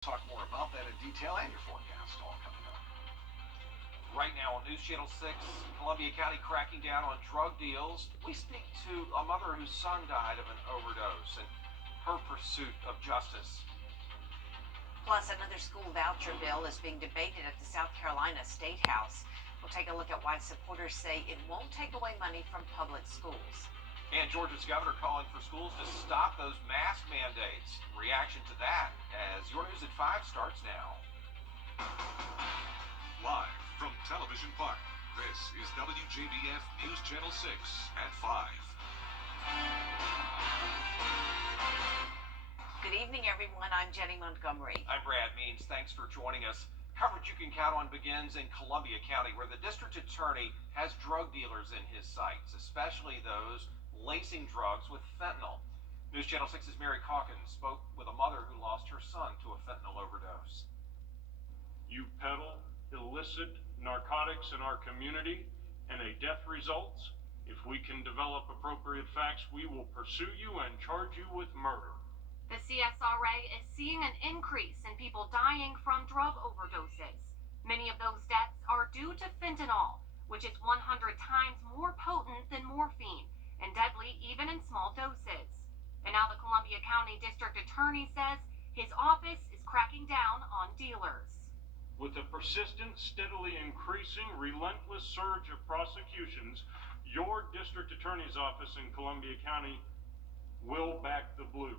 Talk more about that in detail and your forecast all coming up. Right now on News Channel 6, Columbia County cracking down on drug deals. We speak to a mother whose son died of an overdose and her pursuit of justice. Plus, another school voucher bill is being debated at the South Carolina State House. We'll take a look at why supporters say it won't take away money from public schools. And Georgia's governor calling for schools to stop those mask mandates. Reaction to that as Your News at 5 starts now. Live from Television Park, this is WJBF News Channel 6 at 5. Good evening, everyone. I'm Jenny Montgomery. I'm Brad Means. Thanks for joining us. Coverage you can count on begins in Columbia County, where the district attorney has drug dealers in his sights, especially those lacing drugs with fentanyl. News Channel 6's Mary Calkins spoke with a mother who lost her son to a fentanyl overdose. You peddle illicit narcotics in our community and a death results. If we can develop appropriate facts, we will pursue you and charge you with murder. The CSRA is seeing an increase in people dying from drug overdoses. Many of those deaths are due to fentanyl, which is 100 times more potent than morphine and deadly even in small doses. And now the Columbia County District Attorney says his office is cracking down on dealers. With a persistent, steadily increasing, relentless surge of prosecutions, your district attorney's office in Columbia County will back the blue.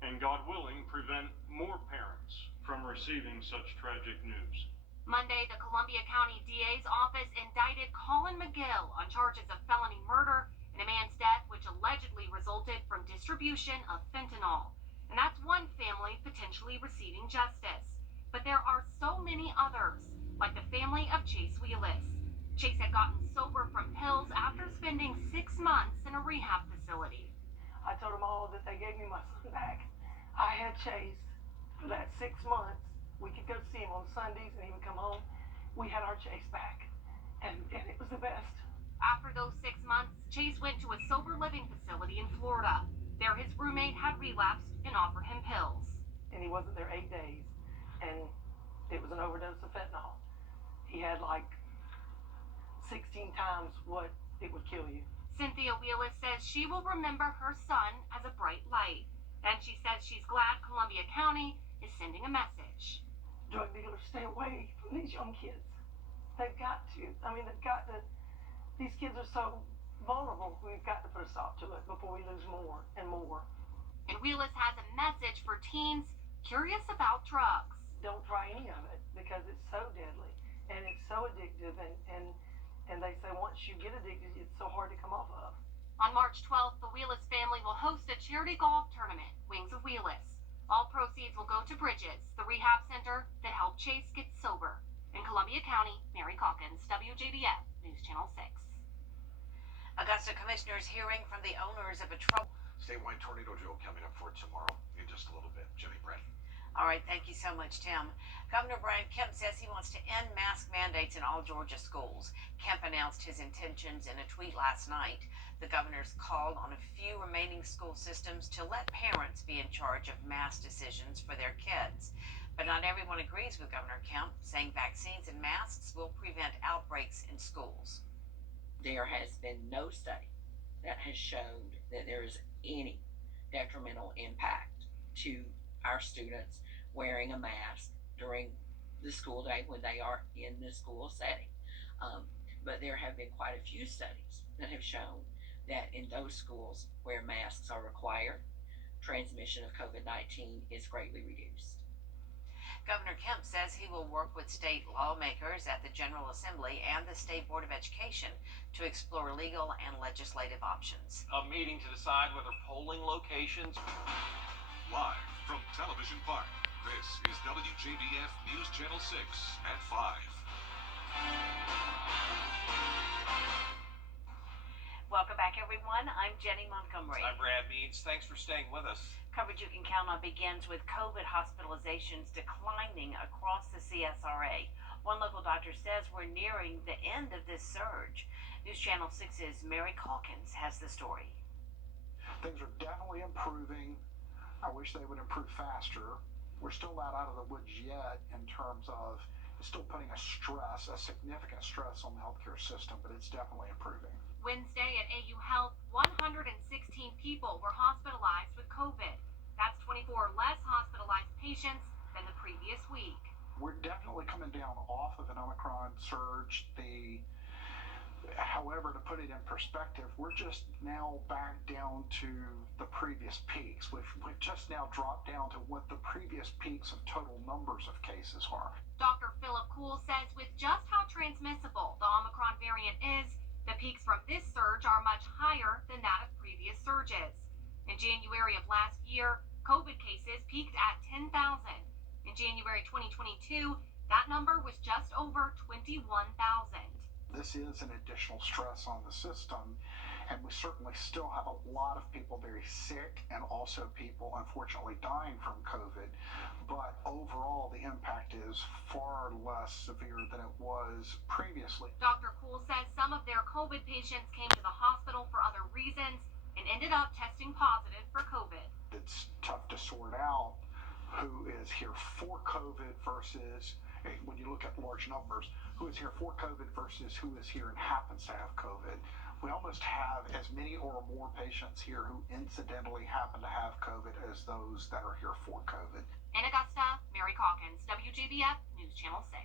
And God willing, prevent more parents from receiving such tragic news. Monday, the Columbia County DA's office indicted Colin McGill on charges of felony murder in a man's death which allegedly resulted from distribution of fentanyl. And that's one family potentially receiving justice. But there are so many others, like the family of Chase Wjbf. Chase had gotten sober from pills after spending 6 months in a rehab facility. I told them all that they gave me my son back. I had Chase for that 6 months. We could go see him on Sundays and he would come home. We had our Chase back, and it was the best. After those 6 months, Chase went to a sober living facility in Florida. There, his roommate had relapsed and offered him pills. And he wasn't there 8 days, and it was an overdose of fentanyl. He had like 16 times what it would kill you. Cynthia Wheelis says she will remember her son as a bright light. And she says she's glad Columbia County is sending a message. Drug dealers, stay away from these young kids. They've got to. These kids are so vulnerable. We've got to put a stop to it before we lose more and more. And Wheelis has a message for teens curious about drugs. Don't try any of it because it's so deadly and it's so addictive, and they say once you get addicted, it's so hard to come off of. On March 12th, the Wheelis family will host a charity golf tournament, Wings of Wheelis. All proceeds will go to Bridges, the rehab center that helped Chase get sober. In Columbia County, Mary Calkins, WJBF News Channel 6. Augusta commissioners hearing from the owners of a trouble. Statewide tornado drill coming up for tomorrow in just a little bit. Jenny, Brett. All right, thank you so much, Tim. Governor Brian Kemp says he wants to end mask mandates in all Georgia schools. Kemp announced his intentions in a tweet last night. The governor's called on a few remaining school systems to let parents be in charge of mask decisions for their kids. But not everyone agrees with Governor Kemp, saying vaccines and masks will prevent outbreaks in schools. There has been no study that has showed that there is any detrimental impact to our students wearing a mask during the school day when they are in the school setting. But there have been quite a few studies that have shown that in those schools where masks are required, transmission of COVID-19 is greatly reduced. Governor Kemp says he will work with state lawmakers at the General Assembly and the State Board of Education to explore legal and legislative options. A meeting to decide whether polling locations. Live from Television Park, this is WJBF News Channel 6 at 5. Welcome back, everyone. I'm Jenny Montgomery. I'm Brad Means. Thanks for staying with us. Coverage you can count on begins with COVID hospitalizations declining across the CSRA. One local doctor says we're nearing the end of this surge. News Channel 6's Mary Calkins has the story. Things are definitely improving. I wish they would improve faster. we're still not out of the woods yet in terms of it's still putting a significant stress on the healthcare system, but it's definitely improving. Wednesday at AU Health, 116 people were hospitalized with COVID. That's 24 less hospitalized patients than the previous week. We're definitely coming down off of an Omicron surge. However, to put it in perspective, we're just now back down to the previous peaks. We've just now dropped down to what the previous peaks of total numbers of cases are. Dr. Philip Kuhl says with just how transmissible the Omicron variant is, the peaks from this surge are much higher than that of previous surges. In January of last year, COVID cases peaked at 10,000. In January 2022, that number was just over 21,000. This is an additional stress on the system, and we certainly still have a lot of people very sick and also people unfortunately dying from COVID, but overall the impact is far less severe than it was previously. Dr. Kuhl says some of their COVID patients came to the hospital for other reasons and ended up testing positive for COVID. It's tough to sort out who is here for COVID versus, when you look at large numbers, who is here for COVID versus who is here and happens to have COVID. We almost have as many or more patients here who incidentally happen to have COVID as those that are here for COVID. In Augusta, Mary Calkins, WJBF News Channel 6.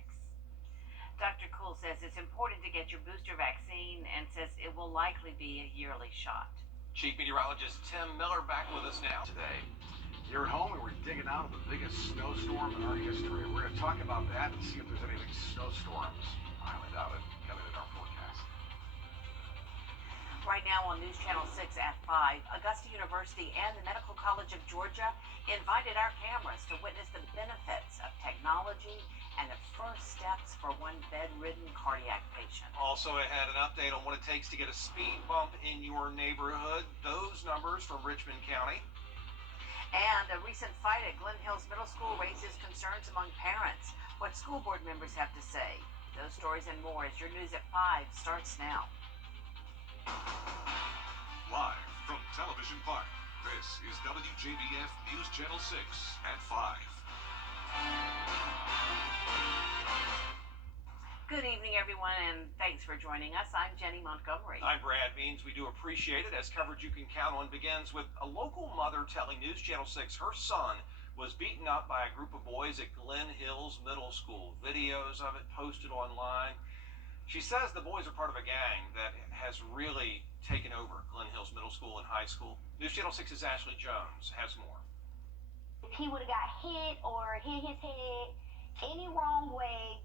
Dr. Kuhl says it's important to get your booster vaccine and says it will likely be a yearly shot. Chief Meteorologist Tim Miller back with us now. Today, you're at home and we're digging out of the biggest snowstorm in our history. We're going to talk about that and see if there's any big snowstorms. I highly doubt it. Coming in our forecast. Right now on News Channel 6 at 5, Augusta University and the Medical College of Georgia invited our cameras to witness the benefits of technology and the first steps for one bedridden cardiac patient. Also ahead, an update on what it takes to get a speed bump in your neighborhood. Those numbers from Richmond County. And a recent fight at Glen Hills Middle School raises concerns among parents. What school board members have to say. Those stories and more as your News at 5 starts now. Live from Television Park, this is WJBF News Channel 6 at 5. Good evening, everyone, and thanks for joining us. I'm Jenny Montgomery. I'm Brad Means. We do appreciate it as coverage you can count on begins with a local mother telling News Channel 6 her son was beaten up by a group of boys at Glen Hills Middle School. Videos of it posted online. She says the boys are part of a gang that has really taken over Glen Hills Middle School and High School. News Channel 6's Ashley Jones has more. If he would have got hit or hit his head any wrong way,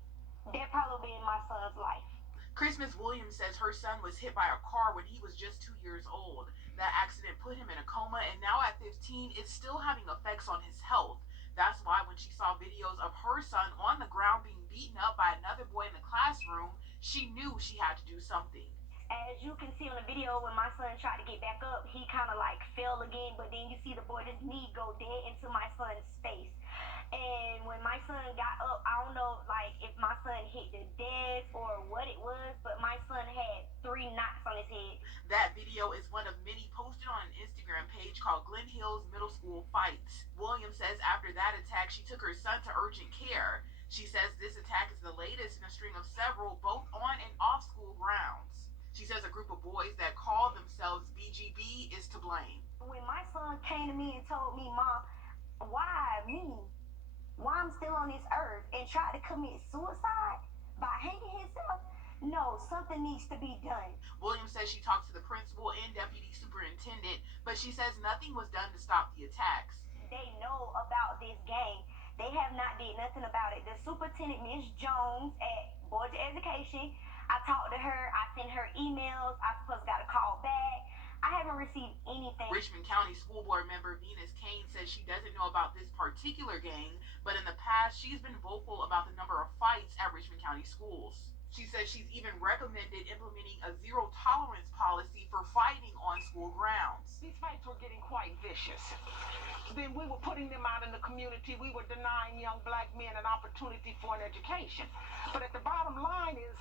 that probably been my son's life. Christmas Williams says her son was hit by a car when he was just 2 years old. That accident put him in a coma, and now at 15, it's still having effects on his health. That's why when she saw videos of her son on the ground being beaten up by another boy in the classroom, she knew she had to do something. As you can see on the video, when my son tried to get back up, he kind of like fell again, but then you see the boy's knee go dead into my son's face. And when my son got up, I don't know like if my son hit the desk or what it was, but my son had 3 knots on his head. That video is one of many posted on an Instagram page called Glen Hills Middle School Fights. Williams says after that attack, she took her son to urgent care. She says this attack is the latest in a string of several, both on and off school grounds. She says a group of boys that call themselves BGB is to blame. When my son came to me and told me, Mom, why me? Why I'm still on this earth, and tried to commit suicide by hanging himself? No, something needs to be done. Williams says she talked to the principal and deputy superintendent, but she says nothing was done to stop the attacks. They know about this gang. They have not did nothing about it. The superintendent, Ms. Jones at Board of Education, I talked to her, I sent her emails, I supposed to got a call back. I haven't received anything. Richmond County School Board member Venus Kane says she doesn't know about this particular gang, but in the past she's been vocal about the number of fights at Richmond County schools. She says she's even recommended implementing a zero tolerance policy for fighting on school grounds. These fights were getting quite vicious. Then we were putting them out in the community. We were denying young black men an opportunity for an education. But at the bottom line is,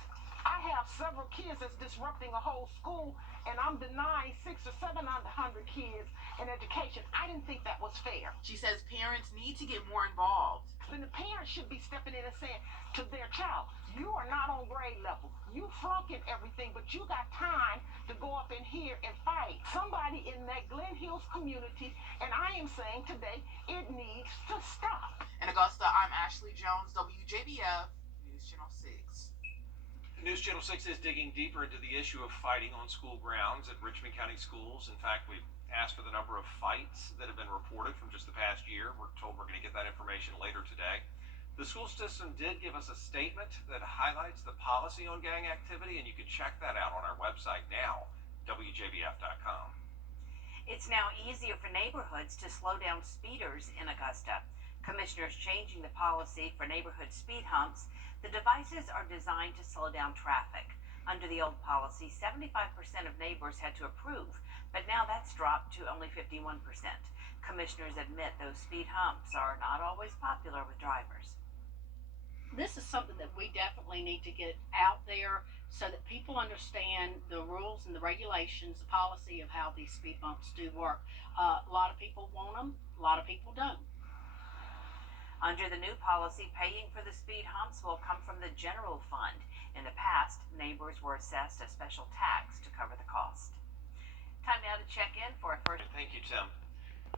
I have several kids that's disrupting a whole school, and I'm denying 600 or 700 kids an education. I didn't think that was fair. She says parents need to get more involved. Then the parents should be stepping in and saying to their child, you are not on grade level. You flunking everything, but you got time to go up in here and fight. Somebody in that Glen Hills community, and I am saying today, it needs to stop. In Augusta, I'm Ashley Jones, WJBF, News Channel 6. News Channel 6 is digging deeper into the issue of fighting on school grounds at Richmond County schools. In fact, we've asked for the number of fights that have been reported from just the past year. We're told we're going to get that information later today. The school system did give us a statement that highlights the policy on gang activity, and you can check that out on our website now, wjbf.com. It's now easier for neighborhoods to slow down speeders in Augusta. Commissioners changing the policy for neighborhood speed humps. The devices are designed to slow down traffic. Under the old policy, 75% of neighbors had to approve, but now that's dropped to only 51%. Commissioners admit those speed humps are not always popular with drivers. This is something that we definitely need to get out there so that people understand the rules and the regulations, the policy of how these speed bumps do work. A lot of people want them, a lot of people don't. Under the new policy, paying for the speed humps will come from the general fund. In the past, neighbors were assessed a special tax to cover the cost. Time now to check in for a first. Thank you, Tim.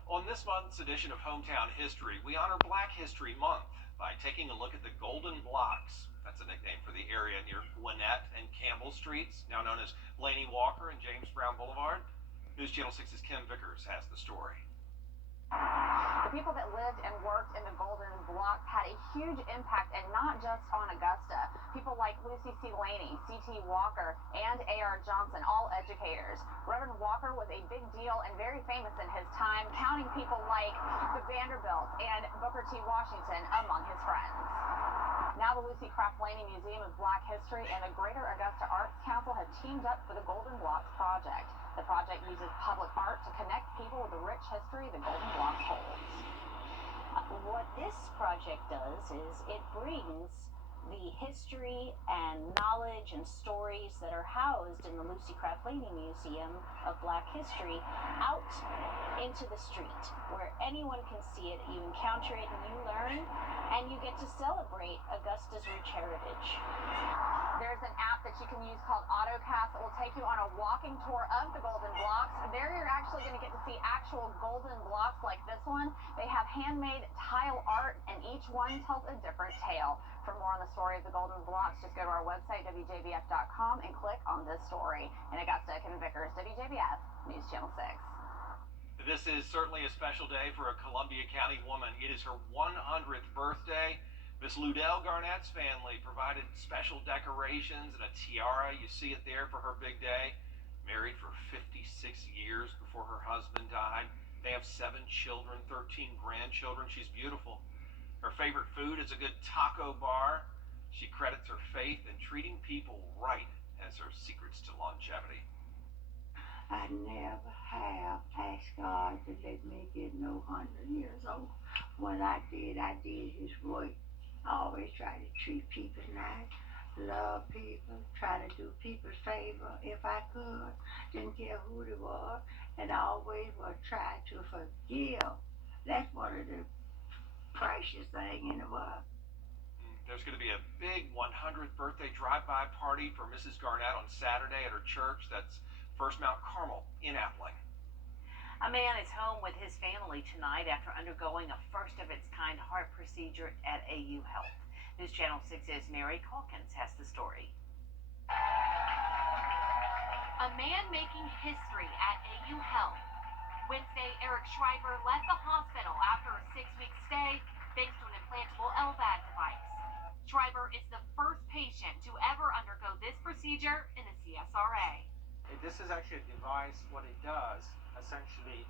On this month's edition of Hometown History, we honor Black History Month by taking a look at the Golden Blocks. That's a nickname for the area near Gwinnett and Campbell Streets, now known as Blaney Walker and James Brown Boulevard. News Channel 6's Kim Vickers has the story. The people that lived and worked in the Golden Blocks had a huge impact, and not just on Augusta. People like Lucy C. Laney, C.T. Walker, and A.R. Johnson, all educators. Reverend Walker was a big deal and very famous in his time, counting people like the Vanderbilts and Booker T. Washington among his friends. Now the Lucy Craft Laney Museum of Black History and the Greater Augusta Arts Council have teamed up for the Golden Blocks project. The project uses public art to connect people with the rich history the Golden Blocks holds. What this project does is it brings the history and knowledge and stories that are housed in the Lucy Craft Laney Museum of Black History out into the street where anyone can see it. You encounter it and you learn, and you get to celebrate Augusta's rich heritage. There's an app that you can use called AutoCast that will take you on a walking tour of the Golden Blocks. There you're actually going to get to see actual golden blocks like this one. They have handmade tile art, and each one tells a different tale. For more on the story of the Golden Blocks, just go to our website, wjbf.com, and click on this story. In Augusta, Kim Vickers, WJBF, News Channel 6. This is certainly a special day for a Columbia County woman. It is her 100th birthday. Miss Ludell Garnett's family provided special decorations and a tiara. You see it there for her big day. Married for 56 years before her husband died. They have 7 children, 13 grandchildren. She's beautiful. Her favorite food is a good taco bar. She credits her faith in treating people right as her secrets to longevity. I never have asked God to let me get no 100 years old. When I did His work. I always try to treat people nice, love people, try to do people favor if I could. Didn't care who they were, and I always would try to forgive. That's one of the precious things in the world. There's going to be a big 100th birthday drive-by party for Mrs. Garnett on Saturday at her church. That's First Mount Carmel in Appling. A man is home with his family tonight after undergoing a first-of-its-kind heart procedure at AU Health. News Channel 6's Mary Calkins has the story. A man making history at AU Health. Wednesday, Eric Schreiber left the hospital after a 6-week stay thanks to an implantable LVAD device. Schreiber is the first patient to ever undergo this procedure in the CSRA. This is actually a device. What it does essentially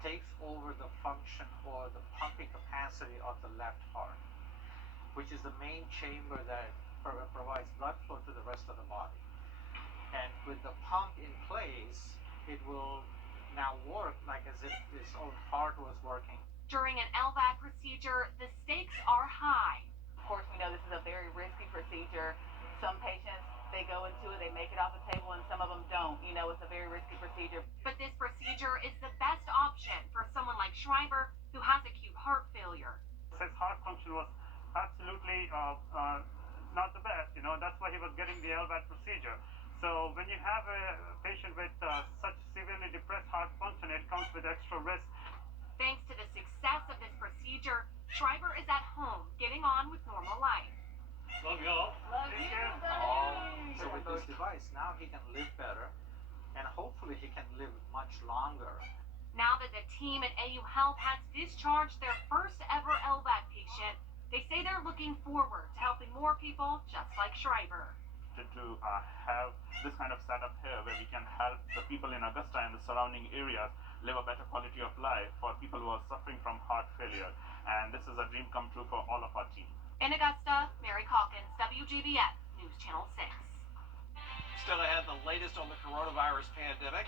takes over the function or the pumping capacity of the left heart, which is the main chamber that provides blood flow to the rest of the body. And with the pump in place, it will now work like as if his own heart was working. During an LVAD procedure, the stakes are high. Of course, we know this is a very risky procedure. Some patients, they go procedure is the best option for someone like Schreiber who has acute heart failure. His heart function was absolutely not the best, that's why he was getting the LVAD procedure. So when you have a patient with such severely depressed heart function, it comes with extra risk. Thanks to the success of this procedure, Schreiber is at home getting on with normal life. Love y'all. Love you. So with this device, now he can live better, and hopefully he can live much longer. Now that the team at AU Health has discharged their first ever LVAD patient, they say they're looking forward to helping more people just like Schreiber. To have this kind of setup here where we can help the people in Augusta and the surrounding areas live a better quality of life for people who are suffering from heart failure. And this is a dream come true for all of our team. In Augusta, Mary Calkins, WJBF News Channel 6. Still ahead, the latest on the coronavirus pandemic.